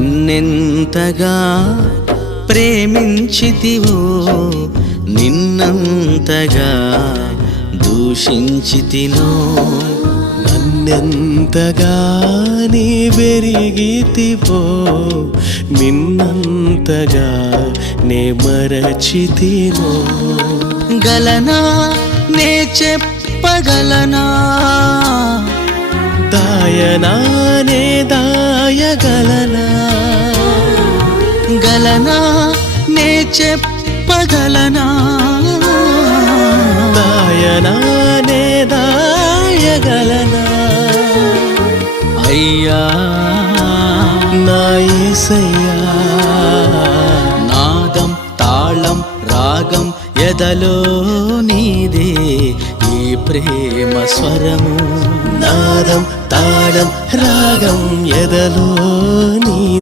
నన్నెంతగా ప్రేమించితివో నిన్నంతగా దూషించితినో నన్నెంతగా నీ వెరిగితివో నిన్నంతగా నే మరచితినో గలనా నే చెప్పగలనా దాయనా నే దాయగలనా గలనా నే చెప్పగలనా దాయనా నే దాయగలనా అయ్యా నా యేసయ్యా నాదం తాళం రాగం ఎదలో నీదే ఈ ప్రేమ స్వరము నాదం తాళం రాగం ఎదలో నీ